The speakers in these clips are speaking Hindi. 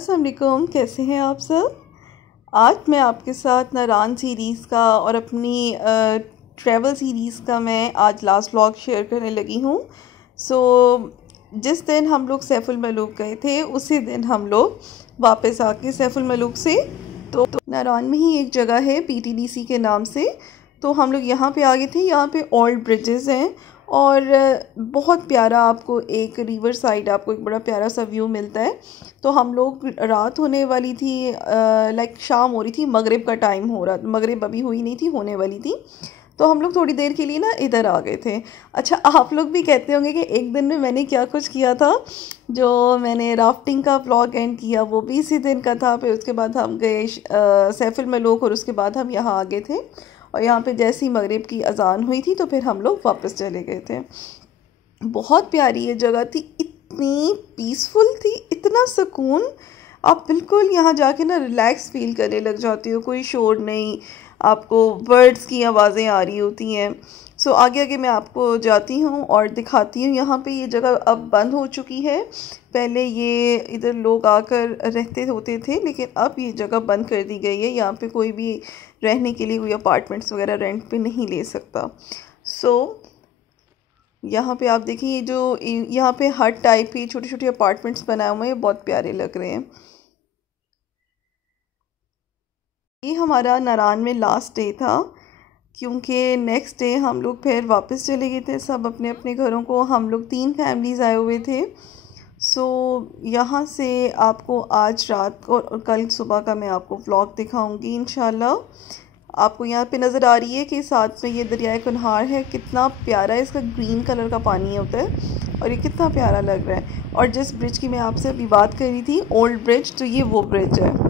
अस्सलाम वालेकुम, कैसे हैं आप सब। आज मैं आपके साथ नारान सीरीज़ का और अपनी ट्रैवल सीरीज़ का मैं आज लास्ट व्लॉग शेयर करने लगी हूँ। जिस दिन हम लोग सैफुल मलूक गए थे उसी दिन हम लोग वापस आके सैफुल मलूक से तो नारान में ही एक जगह है PTDC के नाम से, तो हम लोग यहाँ पे आ गए थे। यहाँ पे ओल्ड ब्रिजेस हैं और बहुत प्यारा आपको एक रिवर साइड आपको एक बड़ा प्यारा सा व्यू मिलता है। तो हम लोग रात होने वाली थी, लाइक शाम हो रही थी, मगरिब का टाइम हो रहा, मगरिब अभी हुई नहीं थी, होने वाली थी। तो हम लोग थोड़ी देर के लिए ना इधर आ गए थे। अच्छा, आप लोग भी कहते होंगे कि एक दिन में मैंने क्या कुछ किया था। जो मैंने राफ्टिंग का व्लॉग एंड किया वो भी इसी दिन का था। फिर उसके बाद हम गए सैफुल मलूक और उसके बाद हम यहाँ आ गए थे। और यहाँ पे जैसे ही मगरिब की अजान हुई थी तो फिर हम लोग वापस चले गए थे। बहुत प्यारी ये जगह थी, इतनी पीसफुल थी, इतना सुकून। आप बिल्कुल यहाँ जाके ना रिलैक्स फील करने लग जाती हो, कोई शोर नहीं, आपको बर्ड्स की आवाज़ें आ रही होती हैं। आगे आगे मैं आपको जाती हूँ और दिखाती हूँ। यहाँ पे ये जगह अब बंद हो चुकी है। पहले ये इधर लोग आकर रहते होते थे, लेकिन अब ये जगह बंद कर दी गई है। यहाँ पे कोई भी रहने के लिए कोई अपार्टमेंट्स वगैरह रेंट पे नहीं ले सकता। यहाँ पे आप देखिए, जो यहाँ पे हट टाइप की छोटे छोटे अपार्टमेंट्स बनाए हुए हैं, बहुत प्यारे लग रहे हैं। ये हमारा नारान में लास्ट डे था, क्योंकि नेक्स्ट डे हम लोग फिर वापस चले गए थे सब अपने अपने घरों को। हम लोग 3 फैमिलीज़ आए हुए थे। यहाँ से आपको आज रात को और कल सुबह का मैं आपको व्लॉग दिखाऊंगी इंशाल्लाह। आपको यहाँ पे नज़र आ रही है कि साथ में ये दरियाए कुनहार है, कितना प्यारा है, इसका ग्रीन कलर का पानी होता है और ये कितना प्यारा लग रहा है। और जिस ब्रिज की मैं आपसे अभी बात कर रही थी, ओल्ड ब्रिज, तो ये वो ब्रिज है।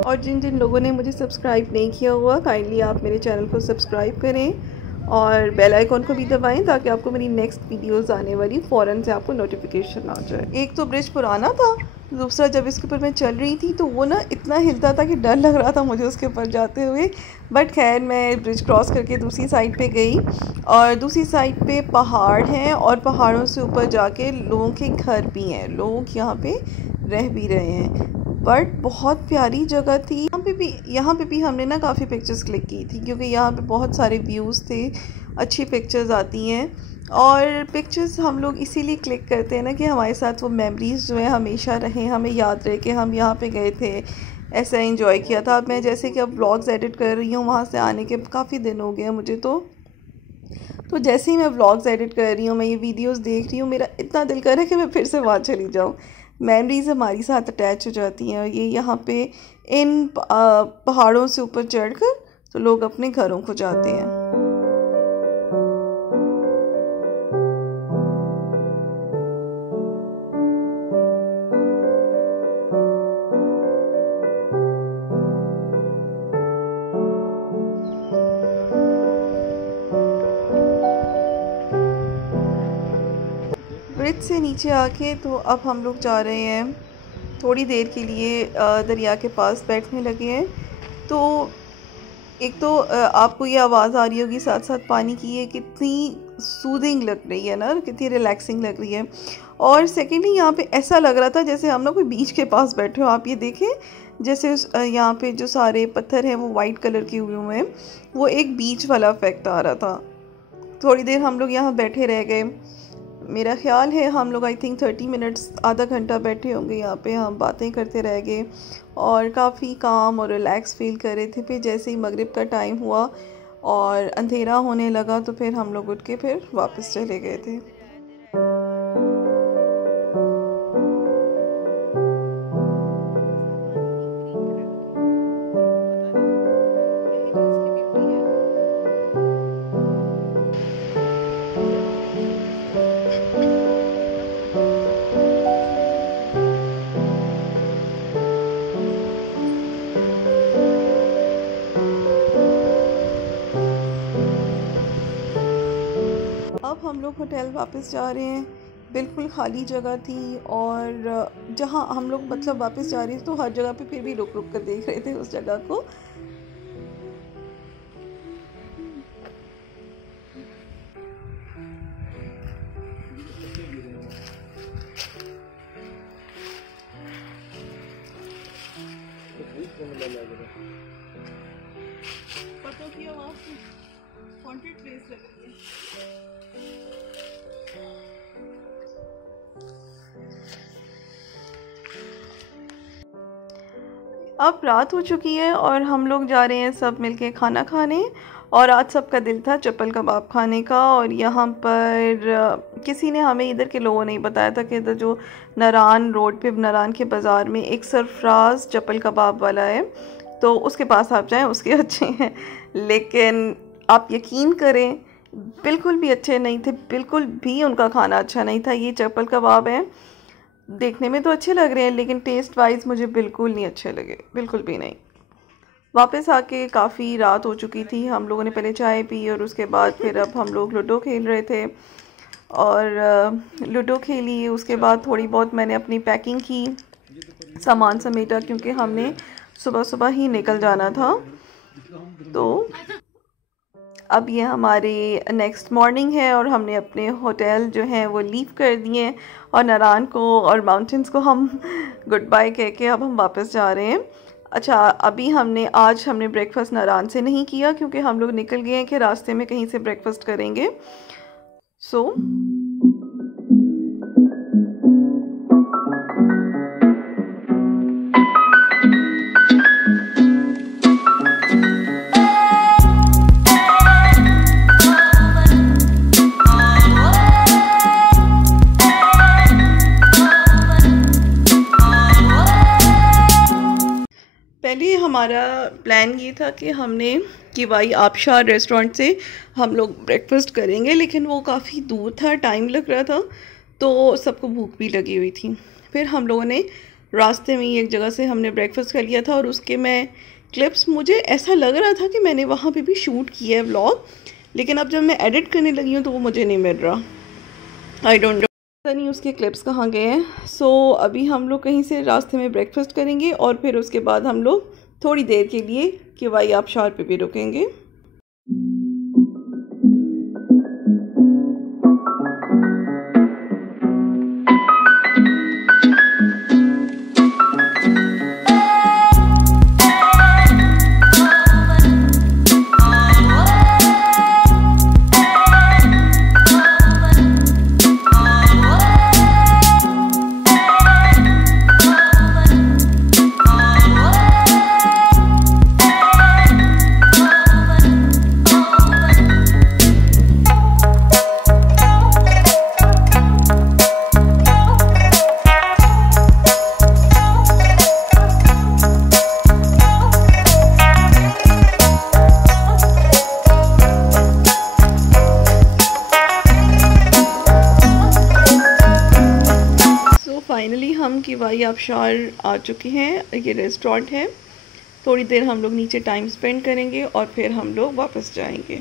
और जिन जिन लोगों ने मुझे सब्सक्राइब नहीं किया हुआ, काइंडली आप मेरे चैनल को सब्सक्राइब करें और बेल आइकॉन को भी दबाएं, ताकि आपको मेरी नेक्स्ट वीडियोस आने वाली फ़ौरन से आपको नोटिफिकेशन आ जाए। एक तो ब्रिज पुराना था, दूसरा जब इसके ऊपर मैं चल रही थी तो वो ना इतना हिलता था कि डर लग रहा था मुझे उसके ऊपर जाते हुए। बट खैर, मैं ब्रिज क्रॉस करके दूसरी साइड पे गई और दूसरी साइड पे पहाड़ हैं और पहाड़ों से ऊपर जाके लोगों के घर भी हैं, लोग यहाँ पे रह भी रहे हैं। बट बहुत प्यारी जगह थी। यहाँ पे भी हमने ना काफ़ी पिक्चर्स क्लिक की थी, क्योंकि यहाँ पे बहुत सारे व्यूज़ थे, अच्छी पिक्चर्स आती हैं। और पिक्चर्स हम लोग इसीलिए क्लिक करते हैं ना कि हमारे साथ वो मेमोरीज़ जो है हमेशा रहें, हमें याद रहे कि हम यहाँ पे गए थे, ऐसा एंजॉय किया था। अब मैं जैसे कि अब व्लॉग्स एडिट कर रही हूँ, वहाँ से आने के काफ़ी दिन हो गए हैं मुझे, तो जैसे ही मैं व्लॉग्स एडिट कर रही हूँ, मैं ये वीडियोस देख रही हूँ, मेरा इतना दिल कर रहा है कि मैं फिर से वहाँ चली जाऊँ। मेमोरीज़ हमारी साथ अटैच हो जाती हैं। और ये यहाँ पे इन पहाड़ों से ऊपर चढ़कर तो लोग अपने घरों को जाते हैं। ब्रिज से नीचे आके तो अब हम लोग जा रहे हैं, थोड़ी देर के लिए दरिया के पास बैठने लगे हैं। तो एक तो आपको ये आवाज़ आ रही होगी साथ साथ पानी की, ये कितनी सूदिंग लग रही है ना, कितनी रिलैक्सिंग लग रही है। और सेकेंडली यहाँ पे ऐसा लग रहा था जैसे हम ना कोई बीच के पास बैठे हो। आप ये देखें, जैसे यहाँ पे जो सारे पत्थर हैं वो वाइट कलर के हुए हैं, वो एक बीच वाला इफेक्ट आ रहा था। थोड़ी देर हम लोग यहाँ बैठे रह गए। मेरा ख्याल है हम लोग आई थिंक 30 मिनट्स, आधा घंटा बैठे होंगे यहाँ पे। हम बातें करते रह गए और काफ़ी काम और रिलैक्स फील कर रहे थे। फिर जैसे ही मगरिब का टाइम हुआ और अंधेरा होने लगा तो फिर हम लोग उठ के फिर वापस चले गए थे। अब हम लोग होटल वापस जा रहे हैं। बिल्कुल खाली जगह थी और जहाँ हम लोग मतलब वापस जा रहे थे तो हर जगह पे फिर भी रुक रुक कर देख रहे थे उस जगह को। पतों की आवाज़ हॉन्टेड प्लेस लग रही है। अब रात हो चुकी है और हम लोग जा रहे हैं सब मिलके खाना खाने। और आज सबका दिल था चप्पल कबाब खाने का। और यहाँ पर किसी ने हमें, इधर के लोगों ने बताया था कि इधर जो नारान रोड पे, नारान के बाज़ार में एक सरफराज चप्पल कबाब वाला है, तो उसके पास आप जाएं, उसके अच्छे हैं। लेकिन आप यकीन करें, बिल्कुल भी अच्छे नहीं थे, बिल्कुल भी उनका खाना अच्छा नहीं था। ये चप्पल कबाब है, देखने में तो अच्छे लग रहे हैं लेकिन टेस्ट वाइज मुझे बिल्कुल नहीं अच्छे लगे, बिल्कुल भी नहीं। वापस आके काफ़ी रात हो चुकी थी। हम लोगों ने पहले चाय पी और उसके बाद फिर अब हम लोग लूडो खेल रहे थे। और लूडो खेली, उसके बाद थोड़ी बहुत मैंने अपनी पैकिंग की, सामान समेटा, क्योंकि हमने सुबह सुबह ही निकल जाना था। तो अब ये हमारी नेक्स्ट मॉर्निंग है और हमने अपने होटल जो हैं वो लीव कर दिए और नारान को और माउंटेन्स को हम गुड बाय कह के अब हम वापस जा रहे हैं। अच्छा, अभी आज हमने ब्रेकफास्ट नारान से नहीं किया क्योंकि हम लोग निकल गए हैं कि रास्ते में कहीं से ब्रेकफास्ट करेंगे। सो पहले हमारा प्लान ये था कि हमने किवाई आबशार रेस्टोरेंट से हम लोग ब्रेकफास्ट करेंगे, लेकिन वो काफ़ी दूर था, टाइम लग रहा था, तो सबको भूख भी लगी हुई थी। फिर हम लोगों ने रास्ते में ही एक जगह से हमने ब्रेकफास्ट कर लिया था और उसके मैं क्लिप्स, मुझे ऐसा लग रहा था कि मैंने वहाँ पे भी शूट किया है व्लॉग, लेकिन अब जब मैं एडिट करने लगी हूँ तो वो मुझे नहीं मिल रहा। आई डोंट नो, नहीं उसके क्लिप्स कहाँ गए हैं। सो अभी हम लोग कहीं से रास्ते में ब्रेकफास्ट करेंगे और फिर उसके बाद हम लोग थोड़ी देर के लिए किवाई आबशार पे भी रुकेंगे। फाइनली हम किवाई आबशार आ चुके हैं। ये रेस्टोरेंट है, थोड़ी देर हम लोग नीचे टाइम स्पेंड करेंगे और फिर हम लोग वापस जाएंगे।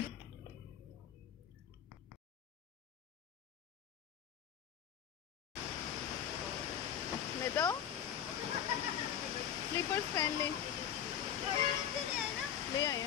स्लीपर्स पहन ले आए।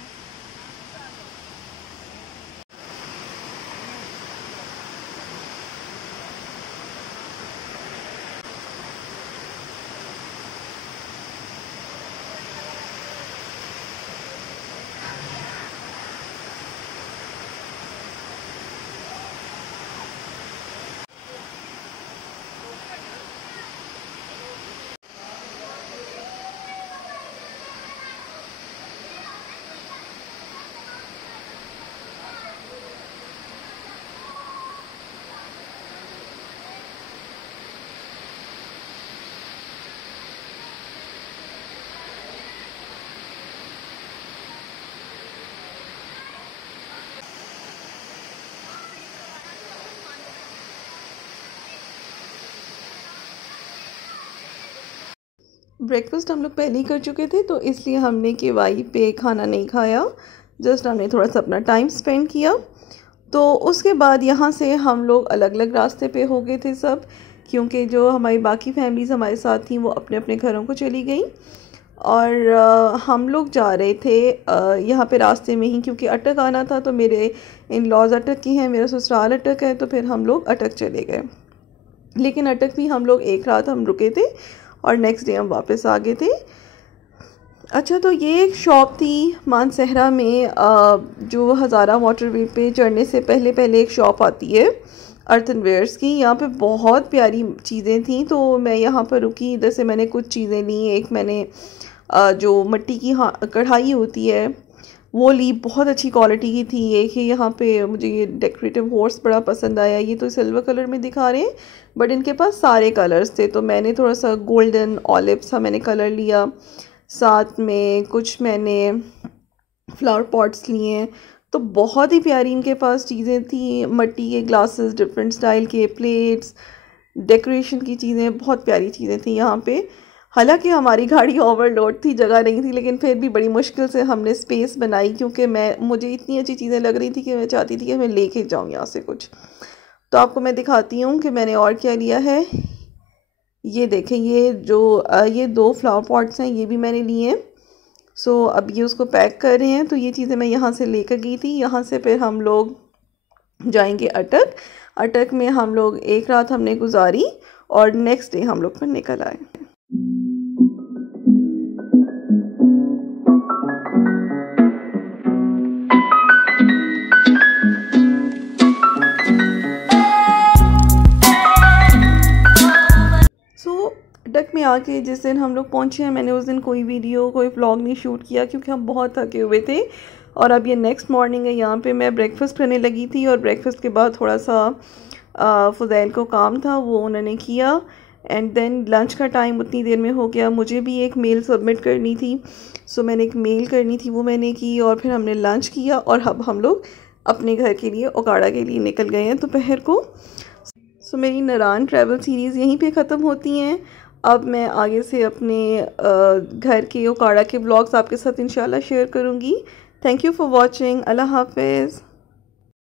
ब्रेकफास्ट हम लोग पहले ही कर चुके थे, तो इसलिए हमने किवाई पे खाना नहीं खाया, जस्ट हमने थोड़ा सा अपना टाइम स्पेंड किया। तो उसके बाद यहाँ से हम लोग अलग अलग रास्ते पे हो गए थे सब, क्योंकि जो हमारी बाकी फैमिलीज़ हमारे साथ थी वो अपने अपने घरों को चली गई और हम लोग जा रहे थे यहाँ पे रास्ते में ही, क्योंकि अटक आना था। तो मेरे इन लॉज अटक की हैं, मेरा ससुराल अटक है, तो फिर हम लोग अटक चले गए। लेकिन अटक भी हम लोग एक रात हम रुके थे और नेक्स्ट डे हम वापस आ गए थे। अच्छा, तो ये एक शॉप थी मानसहरा में, जो हज़ारा वाटरवे पे चढ़ने से पहले पहले एक शॉप आती है अर्थनवेयर्स की। यहाँ पे बहुत प्यारी चीज़ें थी, तो मैं यहाँ पर रुकी। इधर से मैंने कुछ चीज़ें ली। एक मैंने जो मिट्टी की कढ़ाई होती है वो ली, बहुत अच्छी क्वालिटी की थी। एक ही यहाँ पे मुझे ये डेकोरेटिव हॉर्स बड़ा पसंद आया। ये तो सिल्वर कलर में दिखा रहे हैं बट इनके पास सारे कलर्स थे, तो मैंने थोड़ा सा गोल्डन ऑलिव सा मैंने कलर लिया। साथ में कुछ मैंने फ्लावर पॉट्स लिए हैं, तो बहुत ही प्यारी इनके पास चीज़ें थी। मिट्टी के ग्लासेस, डिफरेंट स्टाइल के प्लेट्स, डेकोरेशन की चीज़ें, बहुत प्यारी चीज़ें थी यहाँ पे। हालांकि हमारी गाड़ी ओवरलोड थी, जगह नहीं थी, लेकिन फिर भी बड़ी मुश्किल से हमने स्पेस बनाई, क्योंकि मुझे इतनी अच्छी चीज़ें लग रही थी कि मैं चाहती थी कि मैं लेके जाऊँ यहाँ से कुछ। तो आपको मैं दिखाती हूँ कि मैंने और क्या लिया है। ये देखें, ये ये 2 फ्लावर पॉट्स हैं, ये भी मैंने लिए हैं। सो अब ये उसको पैक कर रहे हैं। तो ये चीज़ें मैं यहाँ से लेकर गई थी। यहाँ से फिर हम लोग जाएंगे अटक। अटक में हम लोग एक रात हमने गुजारी और नेक्स्ट डे हम लोग फिर निकल आए। अटक में आके जिस दिन हम लोग पहुँचे हैं, मैंने उस दिन कोई वीडियो कोई व्लॉग नहीं शूट किया क्योंकि हम बहुत थके हुए थे। और अब ये नेक्स्ट मॉर्निंग है। यहाँ पे मैं ब्रेकफ़ास्ट करने लगी थी और ब्रेकफ़ास्ट के बाद थोड़ा सा फ़ुज़ैल को काम था, वो उन्होंने किया। एंड देन लंच का टाइम उतनी देर में हो गया। मुझे भी एक मेल सबमिट करनी थी, सो मैंने एक मेल करनी थी, वो मैंने की। और फिर हमने लंच किया और अब हम लोग अपने घर के लिए ओकाड़ा के लिए निकल गए हैं दोपहर को। सो मेरी नारान ट्रैवल सीरीज़ यहीं पे ख़त्म होती हैं। अब मैं आगे से अपने घर के ओकाड़ा के व्लॉग्स आपके साथ इंशाल्लाह शेयर करूँगी। Thank you for watching. अल्लाह हाफ़िज़।